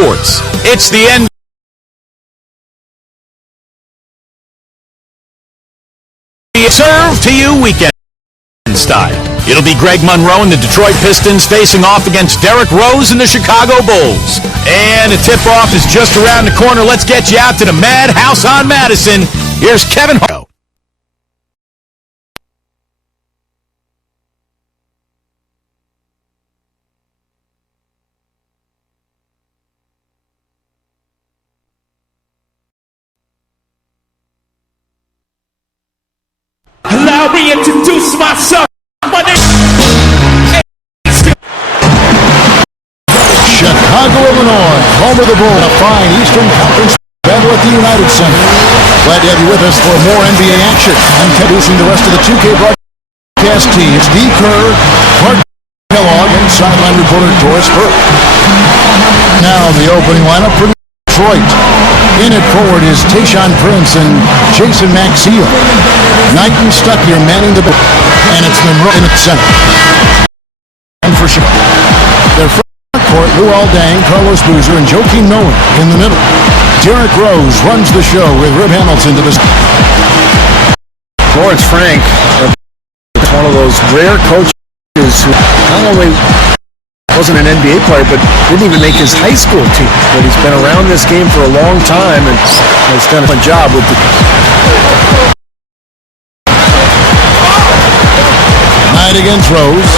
Sports. It's the NBA. Serve to you weekend style. It'll be Greg Monroe and the Detroit Pistons facing off against Derrick Rose and the Chicago Bulls. And the tip-off is just around the corner. Let's get you out to the Madhouse on Madison. Here's Kevin Hart. Allow me to introduce myself. My name Chicago, Illinois, home of the Bulls, a fine Eastern Conference battle at the United Center. Glad to have you with us for more NBA action. I'm introducing the rest of the 2K broadcast teams. Steve Kerr, Clark Kellogg, and sideline reporter Doris Burke. Now the opening lineup for Detroit. In at forward is Tayshaun Prince and Jason Maxiell. Knight and Stuckey manning the ball, and it's Monroe in at center. And for Chicago, their front court, Luol Deng, Carlos Boozer, and Joakim Noah in the middle. Derrick Rose runs the show with Rip Hamilton to the... Lawrence Frank is one of those rare coaches who not only wasn't an NBA player, but didn't even make his high school team. But he's been around this game for a long time and has done a fun job with the... Knight against Rose.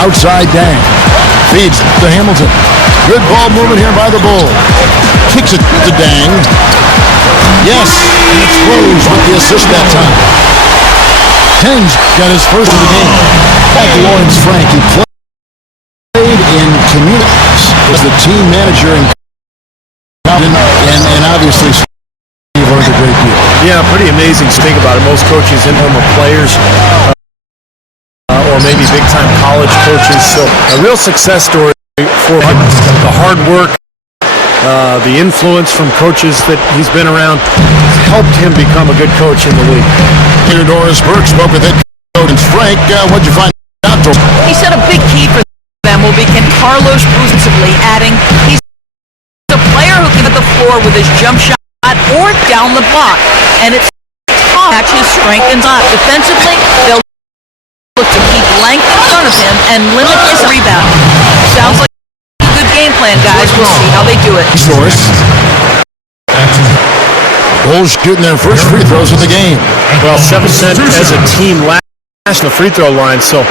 Outside Deng. Feeds to Hamilton. Good ball movement here by the Bulls. Kicks it to Deng. Yes, and it's Rose with the assist that time. Deng's got his first of the game. Back to Lawrence Frank. He played in communities as the team manager and obviously he learned a great deal. Yeah, pretty amazing to think about it. Most coaches in home are players or maybe big-time college coaches. So a real success story for him. The hard work, the influence from coaches that he's been around helped him become a good coach in the league. Here, Doris Burke spoke with head coach Frank. What'd you find out? He said a big key for them will be can Carlos Boozer, adding he's a player who can hit the floor with his jump shot or down the block, and it's match his strength and not defensively. They'll look to keep length in front of him and limit his rebound. Sounds like a good game plan, guys. We'll see how they do it. Source. Bulls shooting their first free throws of the game. Well, 7 cents as a team last on the free throw line, so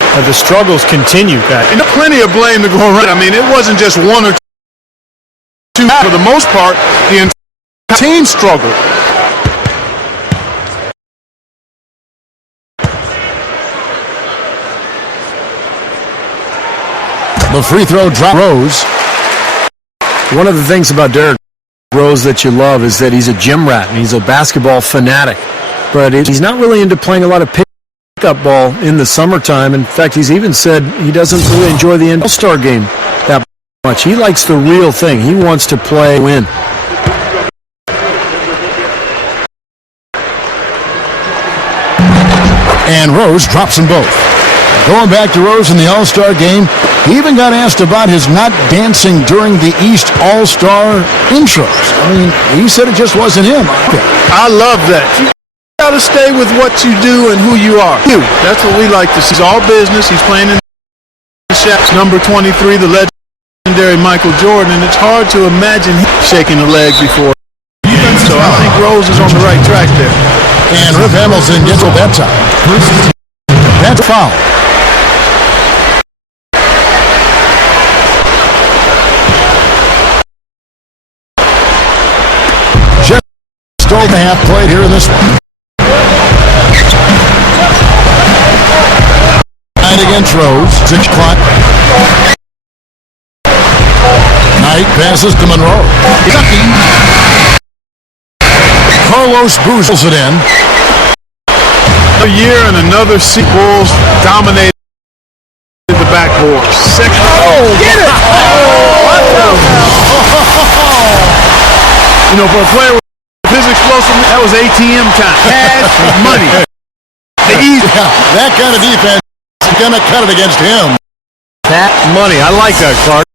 the struggles continue, guys. And plenty of blame to go around. I mean, it wasn't just one or two. For the most part, the entire team struggled. The free throw drop. Rose. One of the things about Derrick Rose that you love is that he's a gym rat and he's a basketball fanatic. But he's not really into playing a lot of pickup ball in the summertime. In fact, he's even said he doesn't really enjoy the All-Star game that much. He likes the real thing. He wants to play win. And Rose drops them both. Going back to Rose in the All-Star game, he even got asked about his not dancing during the East All-Star intros. I mean, he said it just wasn't him. I love that. You got to stay with what you do and who you are. That's what we like to see. It's all business. He's playing in the Shaq's number 23, the legendary Michael Jordan, and it's hard to imagine him shaking a leg before. So I think Rose is on the right track there. And Rip Hamilton gets a that time. That's foul. Stole the half played here in this one. Knight against Rose. 6 clock. Knight passes to Monroe. Carlos boozles it in. Another year and another Bulls dominated the backboard. Get it! You know, for a player with his explosiveness, that was ATM time. Cash money. Yeah, that kind of defense is going to cut it against him. That money. I like that, Clark.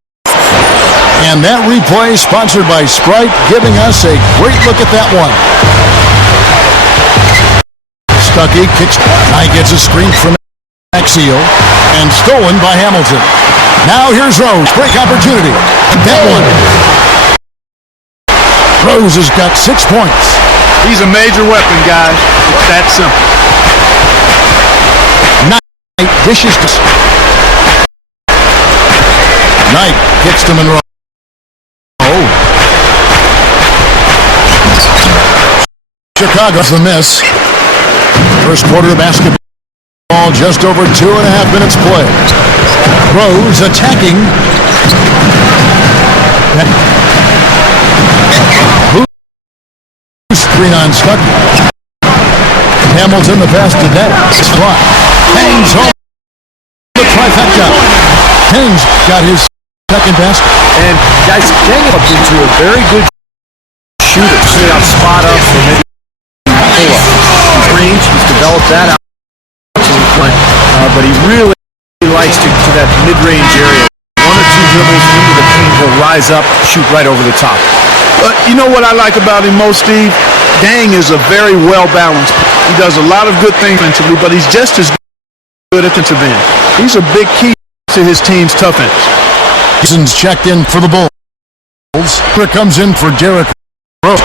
And that replay sponsored by Sprite, giving us a great look at that one. Stuckey kicks. Knight gets a screen from Axial and stolen by Hamilton. Now here's Rose. Break opportunity. That one. Rose has got 6 points. He's a major weapon, guys. It's that simple. Knight dishes to... Knight gets to Monroe. Chicago's the miss. First quarter of basketball, just over 2.5 minutes played. Rose attacking. Screen on Stuckey. Hamilton, the pass to net. Spot. Hangs home. The trifecta. Hangs got his second basket. And guys, Dang up into a very good shooter. Straight out spot up for maybe pull-up. Range, he's developed that out. But he really likes to that mid-range area. 1 or 2 dribbles into the paint, he'll rise up, shoot right over the top. But you know what I like about him most, Steve? Dang is a very well-balanced. He does a lot of good things offensively, but he's just as good at defensive end. He's a big key to his team's tough ends. Pistons checked in for the Bulls. Here comes in for Derrick Rose.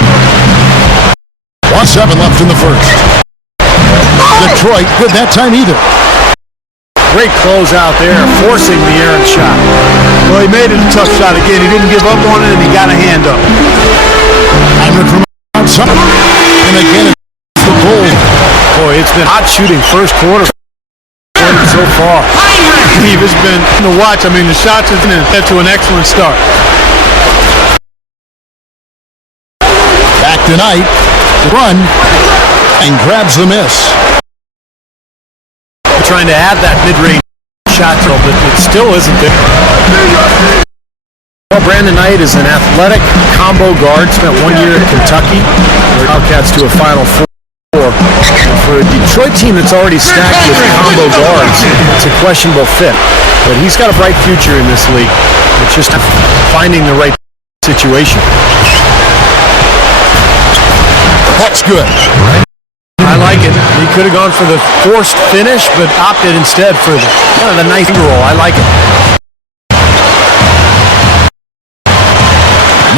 1:07 left in the first. Detroit, good that time either. Great close out there, forcing the errant shot. Well, he made it a tough shot again. He didn't give up on it, and he got a hand up. Heinrich from outside. And again, it's the Bulls. Boy, it's been hot shooting first quarter so far. Steve, it's been to watch. I mean, the shots have been led to an excellent start. Back tonight, run, and grabs the miss. Trying to add that mid-range shot to him, but it still isn't there. Well, Brandon Knight is an athletic combo guard. Spent 1 year at Kentucky. Where Wildcats to a Final Four. For a Detroit team that's already stacked with combo guards, it's a questionable fit. But he's got a bright future in this league. It's just finding the right situation. That's good. I like it. He could have gone for the forced finish, but opted instead for the nice roll. I like it.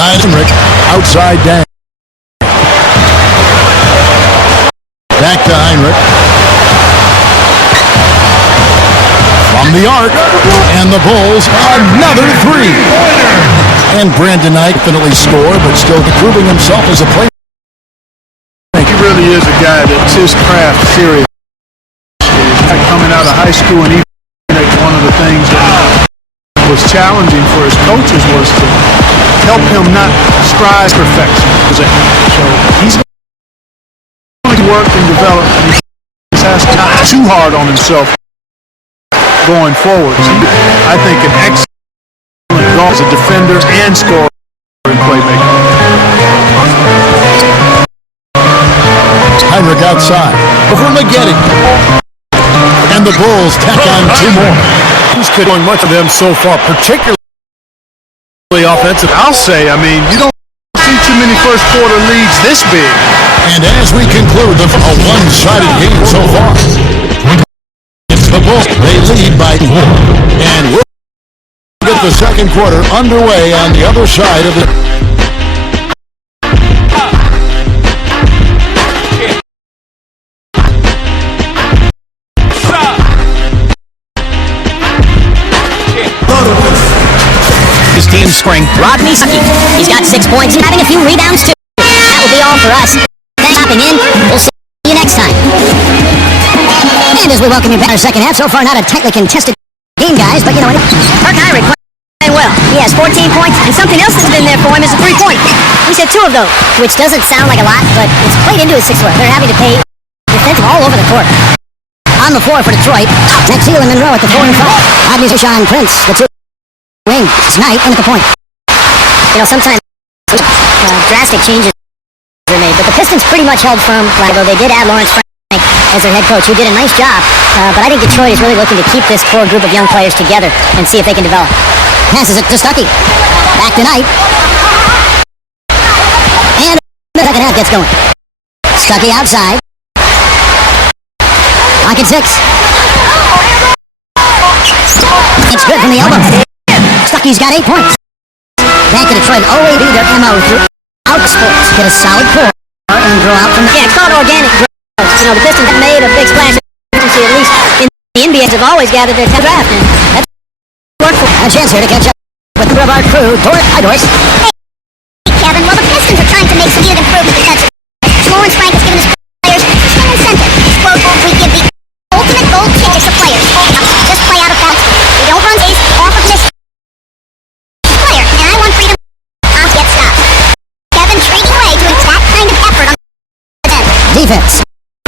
Heinrich, outside Dang. Back to Heinrich. From the arc, and the Bulls, another three. And Brandon Knight definitely scored, but still proving himself as a player. He really is a guy that's his craft serious. Coming out of high school, and even one of the things that was challenging for his coaches was to help him not strive perfection. So he's going to work and develop, and he has to not too hard on himself going forward. I think an excellent goal as a defender and scorer and playmaker. Heinrich outside. Over Maggette. And the Bulls tack on 2 more. He's doing much of them so far, particularly offensive. I'll say, I mean, you don't see too many first quarter leads this big. And as we conclude a one-sided game so far, it's the Bulls. They lead by 4. And we'll get the second quarter underway on the other side of the... Team scoring. Rodney Stuckey. He's got 6 points and having a few rebounds too. That will be all for us. Thanks for hopping in. We'll see you next time. And as we welcome you back to our second half, so far not a tightly contested game, guys, but you know what? Kirk Heinrich playing well. He has 14 points, and something else that's been there for him is a 3-point. He's had 2 of those, which doesn't sound like a lot, but it's played into his 6 foot. They're having to pay defensive all over the court. On the floor for Detroit, Axial and Monroe at the 4 and 5. Rodney Sean Prince, the 2. Wing, Knight, in at the point. You know, sometimes drastic changes are made, but the Pistons pretty much held firm. They did add Lawrence Frank, as their head coach. He did a nice job, but I think Detroit is really looking to keep this core group of young players together and see if they can develop. Passes it to Stuckey. Back to Knight. And the second half gets going. Stuckey outside. Pocket 6. It's good from the elbow. Stuckey's got 8 points. Back to Detroit. Always be their MO throughout sports. Get a solid core and grow out from the... Yeah, it's called organic growth. You know, the Pistons have made a big splash, at least in the NBA, have always gathered their draft, and that's worked for a chance here to catch up with the Brevard crew. Hi, Doris. Hey, Kevin. Well, the Pistons are trying to make some huge improvements. Lawrence Frank has given his players an incentive. Quote, we give the ultimate gold tickets to players. Just play out of bounds. We don't run days off of this player, and I want freedom. I'll get stopped. Kevin trading away to that kind of effort on the end. Defense.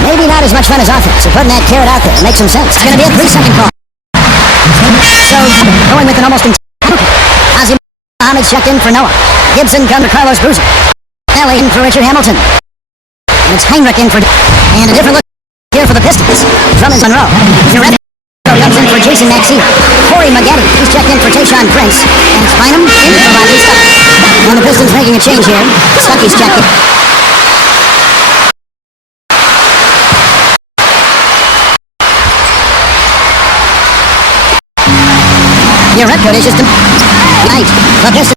Maybe not as much fun as offense, so putting that carrot out there makes some sense. It's going to be a 3-second call. So, going with an almost Ozzy Muhammad's checked in for Noah. Gibson comes for Carlos Boozer. Ellie in for Richard Hamilton. And it's Heinrich in for... And a different look here for the Pistons. Drummond's Monroe. Jarrett comes in for Jason Maxine. Corey Maggette, he's checked in for Tayshaun Prince. And Spynam in for Rodney Stuckey. And the Pistons making a change here. Stuckey's checked in. Your red code is just a... Night. The Pistons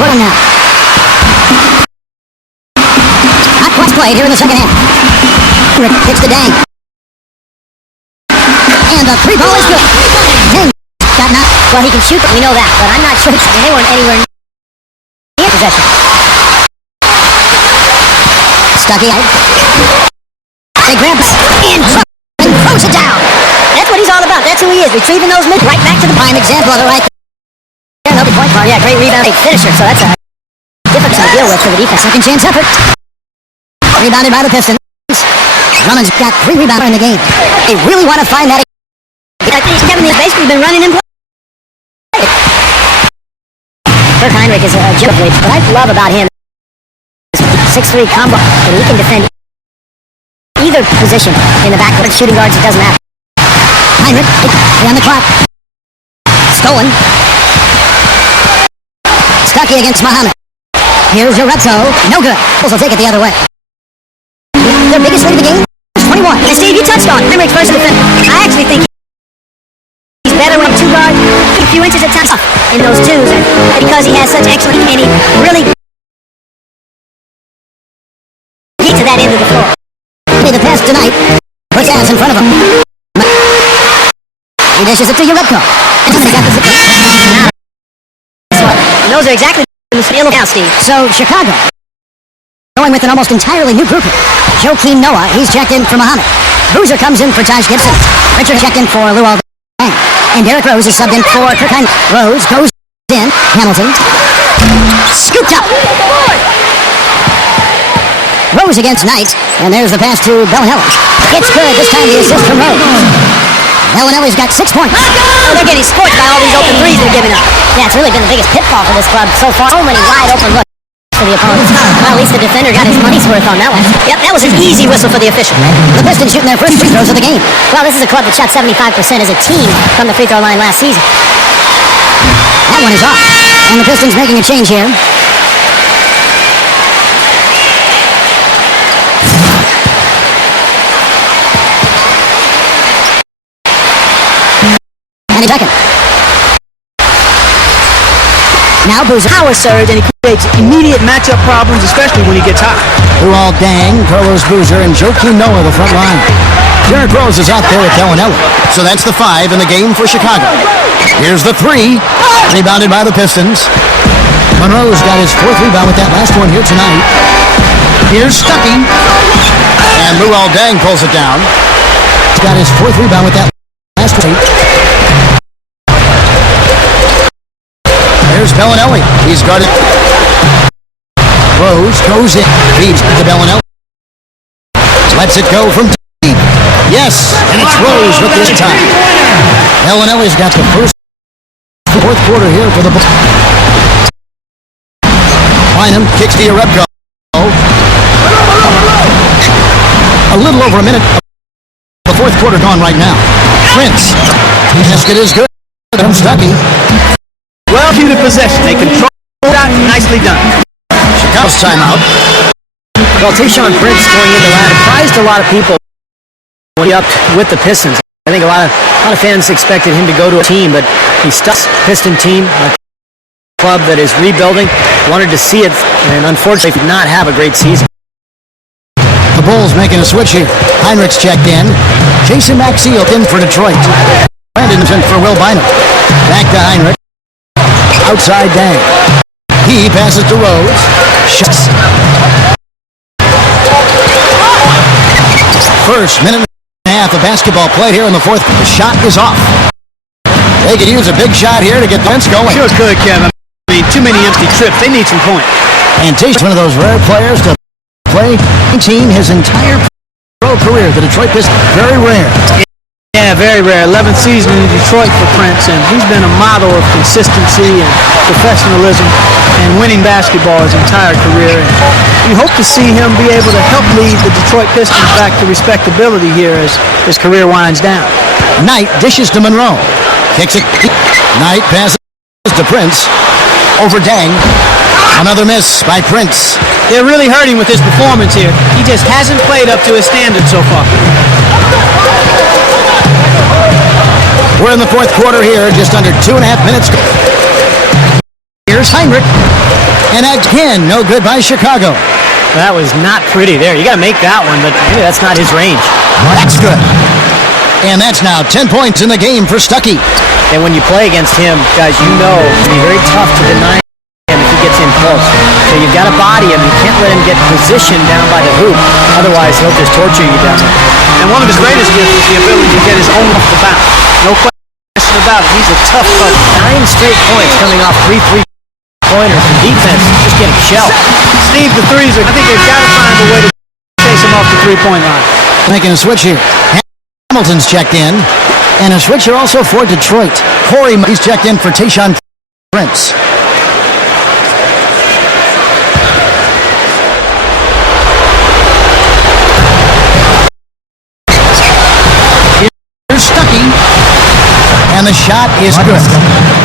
winning now. Hot cross played here in the second half. Rick hits the Dang. And the 3 ball is good. Dang got not... Well, he can shoot, we know that, but I'm not sure they weren't anywhere near possession. Stuckey. They grab in and throws it down. That's what he's all about. That's who he is. Retrieving those mid right back to the prime example of it right there. Another point guard. Yeah, great rebound. Great finisher. So that's a difference to deal with for the defense. Second chance effort. Rebounded by the Pistons. Drummond's got 3 rebounds in the game. They really want to find that. I think Kevin has basically been running in play. Kirk Heinrich is a gentleman. What I love about him is 6'3" combo, and he can defend either position in the backcourt. Shooting guards, it doesn't matter. Heinrich, on the clock. Stolen. Stuckey against Muhammad. Here's Jarretto. No good. Bulls will take it the other way. Their biggest lead of the game is 21. And Steve, you touched on Heinrich's first defender. I actually think he's better with 2 guards. A few inches at times in those twos, and because he has such excellent, and he really get to that end of the floor. The pass tonight puts ass in front of him. He dishes it to Uredko. And those are exactly the skill now, Steve. So, Chicago, going with an almost entirely new grouping. Joakim Noah, he's checked in for Muhammad. Boozer comes in for Taj Gibson. Richard checked in for Luol Deng. And Derrick Rose is subbed in for Kirk Heinrich. Rose goes in. Hamilton. Scooped up. Rose against Knight. And there's the pass to Bellinelli. It's good. This time the assist from Rose. Bellinelli's got 6 points. Oh, they're getting scorched by all these open threes they're giving up. Yeah, it's really been the biggest pitfall for this club so far. So many wide open looks for the opponents. Well, at least the defender got his money's worth on that one. Yep, that was an easy whistle for the official. The Pistons shooting their first free throws of the game. Well, this is a club that shot 75% as a team from the free throw line last season. That one is off. And the Pistons making a change here. And a second. Now Boozer. Power surge, and he creates immediate matchup problems, especially when he gets hot. Luol Deng, Carlos Boozer, and Joakim Noah the front line. Derrick Rose is out there at Bellinelli. So that's the 5 in the game for Chicago. Here's the 3. Rebounded by the Pistons. Monroe's got his 4th rebound with that last one here tonight. Here's Stuckey. And Luol Deng pulls it down. He's got his 4th rebound with that last one. There's Bellinelli. He's guarded. Rose goes in. Feeds to Bellinelli. Lets it go from deep. Yes, and it's Rose with this time. Bellinelli's got the first 4th quarter here for the Bulls. Bynum kicks to Uredko. A little over a minute fourth quarter gone right now. Prince. Basket is good. From Stuckey. Well-viewed possession. They control that. Nicely done. Chicago's timeout. Well, Tayshaun Prince going into that surprised a lot of people when he upped with the Pistons. I think a lot of fans expected him to go to a team, but he stuck Piston team, a club that is rebuilding, wanted to see it, and unfortunately did not have a great season. The Bulls making a switch here. Heinrich's checked in. Jason Maxiel in for Detroit. Brandon's in for Will Bynum. Back to Heinrich. Outside Dang. He passes to Rose. Shucks. First minute and a half of basketball played here in the fourth. The shot is off. They could use a big shot here to get Prince going. Sure could, Kevin. I mean, too many empty trips. They need some points. And Tayshaun's one of those rare players to play team his entire pro career. The Detroit Pistons, very rare. Yeah, very rare. 11th season in Detroit for Prince, and he's been a model of consistency and professionalism and winning basketball his entire career. And we hope to see him be able to help lead the Detroit Pistons back to respectability here as his career winds down. Knight dishes to Monroe. Kicks it. Knight passes to Prince. Over Dang. Another miss by Prince. They're really hurting with his performance here. He just hasn't played up to his standards so far. We're in the fourth quarter here, just under 2.5 minutes. Here's Heinrich. And again, no good by Chicago. That was not pretty there. You got to make that one, but maybe that's not his range. That's good. And that's now 10 points in the game for Stuckey. And when you play against him, guys, you know it'll be very tough to deny him if he gets in close. So you've got to body him. You can't let him get positioned down by the hoop. Otherwise, he'll just torture you down there. And one of his greatest gifts is the ability to get his own off the bounce. No question about it. He's a tough cutter. 9 straight points coming off 3 3-pointers. The defense just getting shelled. Steve, the threes I think they've got to find a way to chase him off the three-point line. Making a switch here. Hamilton's checked in. And a switcher also for Detroit. Corey, he's checked in for Tayshaun Prince. Here's Stuckey. And the shot is good.